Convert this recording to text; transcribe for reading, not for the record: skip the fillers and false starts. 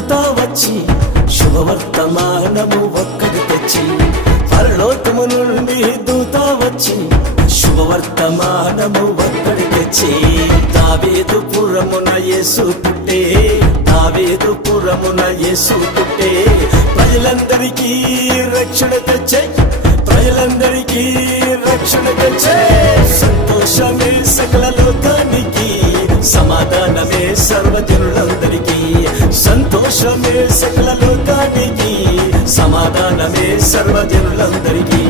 దూత వచ్చి శుభవర్తమానము ఒక్కటి తెచ్చి, పరలోకము నుండి దూత వచ్చి శుభవర్తమానము ఒక్కటి తెచ్చి, దావీదు పురమున యేసు పుట్టే, దావీదు పురమున యేసు పుట్టే, ప్రజలందరికీ రక్షణ తెచ్చే, ప్రజలందరికీ రక్షణ తెచ్చే. సంతోషమే సకల లోకానికి, సమాధానమే సర్వజనులందరికీ. సంతోషమే సకల లోకానికి, సమాధానమే సర్వజనులందరికీ.